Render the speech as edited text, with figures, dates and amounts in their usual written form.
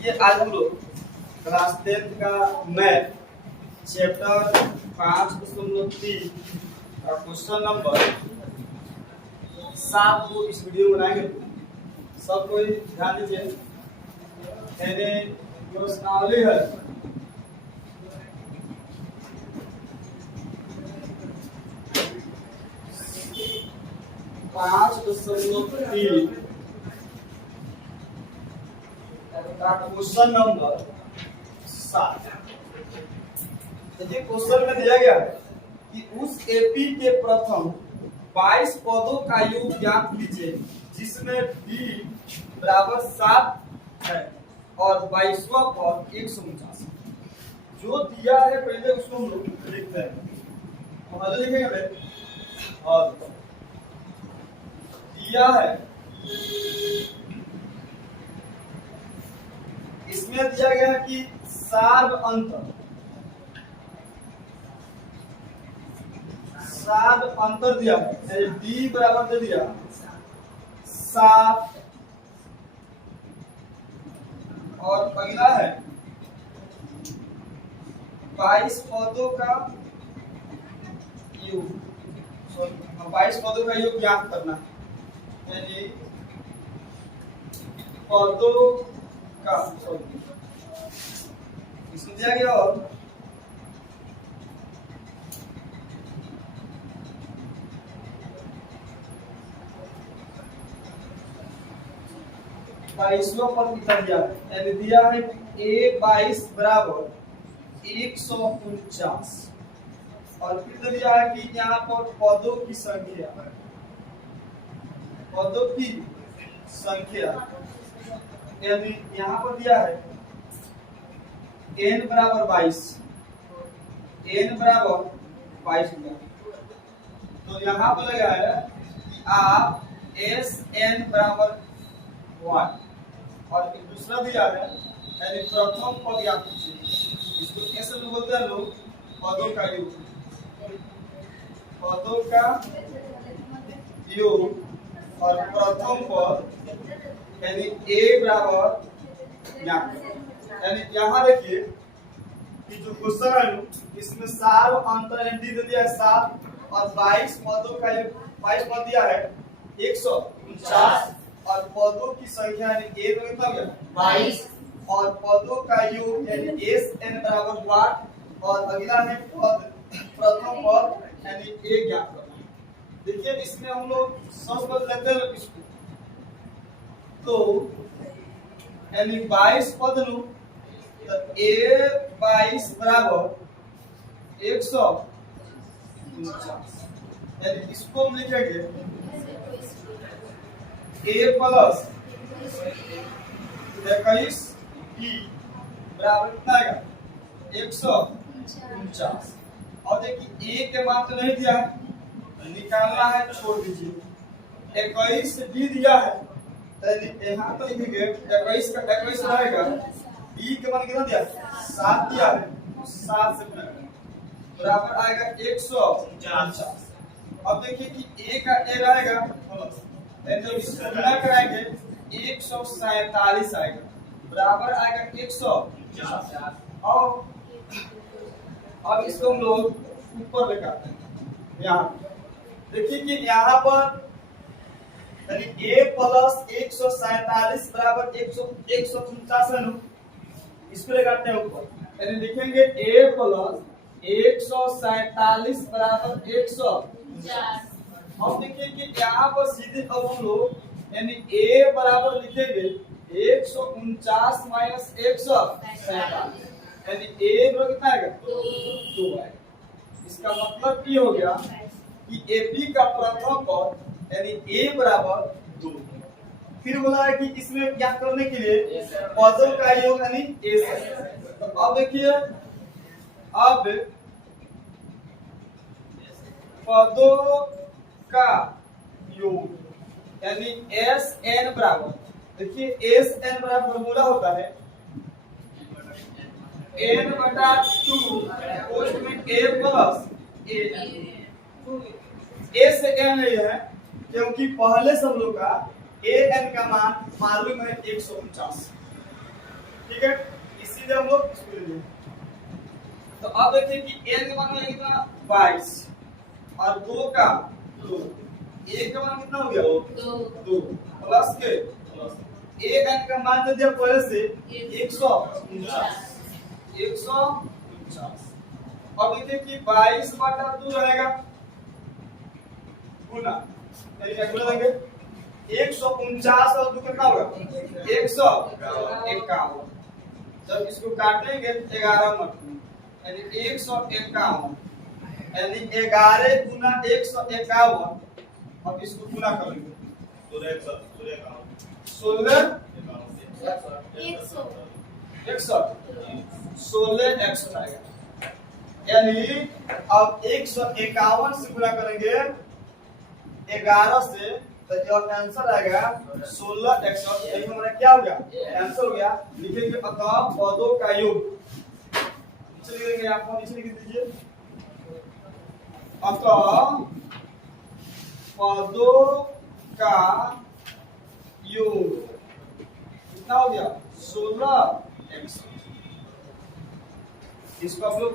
ये आज हम लोग क्लास 10 का मैथ चैप्टर 5.3 का क्वेश्चन नंबर 7 को इस वीडियो में बनाएंगे। सब कोई ध्यान दीजिए। मैंने प्रश्नावली है क्वेश्चन नंबर 7। देखिए क्वेश्चन में दिया गया है कि उस एपी के प्रथम 22 पदों का योग ज्ञात कीजिए जिसमें b बराबर 7 है और 22वां पद 149। जो दिया है पहले उसको हम लोग लिखते हैं। पहले लिखेंगे और दिया है, इसमें दिया गया है कि सार्व अंतर दिया है। डी बराबर दे दिया 7 और अगला है 22 पदों का योग। 22 पदों का योग ज्ञात करना है, यानी पदों का इसमें दिया गया और बाईसवां पद कितना दिया है, यानी दिया है a22 बराबर 149 और फिर दिया है कि यहाँ पर पदों की संख्या यानी यहाँ पर दिया है n बराबर 22 दिया। तो यहाँ पर लगा है कि आप Sn बराबर 1 और एक दूसरा दिया है यानी प्रथम पद याद कीजिए। इसको कैसे बोलते हैं लोग, पदों का योग और प्रथम पद यानी a बराबर यानी यहाँ देखिए कि जो क्वेश्चन है इसमें सार्व अंतर डी दे दिया है 7 और 22 पदों का 22 पद दिया है 149 और पदों की संख्या यानी a तो कितना गया 22 और पदों का योग यानी Sn बराबर 8 और अगला है पद प्रथम पद यानी a ज्ञात करना। देखिए इसमें हम लोग सब पद लेते हैं इसको, तो यानी 22 पद लो तो a22 बराबर 149 यानी इसको हम लिखेंगे a प्लस 21 b बराबर कितना आएगा 149। और देखिए a के मान तो नहीं दिया है, निकालना है, छोड़ दीजिए। 21 b दिया है यहाँ तो लिखेंगे 21 का 21 रहेगा, b के मान कितना दिया 7 दिया है, 7 से बराबर आएगा 149। अब देखिए कि a का a रहेगा तो इसको गुणा कराएंगे 147 आएगा, बराबर आएगा 150। और अब इसको हम लोग ऊपर लेकर आते हैं। यहाँ देखिए कि यहाँ पर यानी a प्लस 147 बराबर 149 है ना, इसको लेकर आते हैं ऊपर, यानी लिखेंगे a प्लस 147 बराबर 149। अब देखिए कि यहाँ पर सीधे अब हम लोग यानी a बराबर लिखेंगे 149 माइनस 147 यानी a बराबर कितना आएगा 2 आएगा। इसका मतलब ये हो गया कि AP का प्रथम पद यानी a बराबर 2। फिर बोला है कि इसमें क्या करने के लिए पदों का योग यानी a से। तो अब देखिए अब पदों का योग यानी Sn बराबर, देखिए Sn बराबर फॉर्मूला होता है n/2 पोस्ट में a प्लस a से n नहीं है क्योंकि पहले सब लोग का an का मान मालूम है 149। ठीक है, इसीलिए हम लोग इसको ले लिए। तो अब देखिए कि n का मान है कितना 22 और 2 का 2, 1 का मान कितना हो गया 2 प्लस के एक n का मान दे दिया पहले से 149। अब देखिए कि 22 बटा 2 रहेगा गुना, क्या गुना देंगे 149 और 2 कितना होगा 151। जब इसको काटेंगे 11 मत यानी 151 यानी 11 गुना 151। अब इसको गुना करेंगे 16 161 आएगा। यानी अब 151 से गुना करेंगे 11 से तो जो आंसर आएगा 16 161। यही हमारा क्या हो गया आंसर हो गया। लिखेंगे अतः पदों का योग, नीचे लिखेंगे आप नीचे लिख दीजिए अतः पदों का योग कितना हो गया 16 161। इसको आप लोग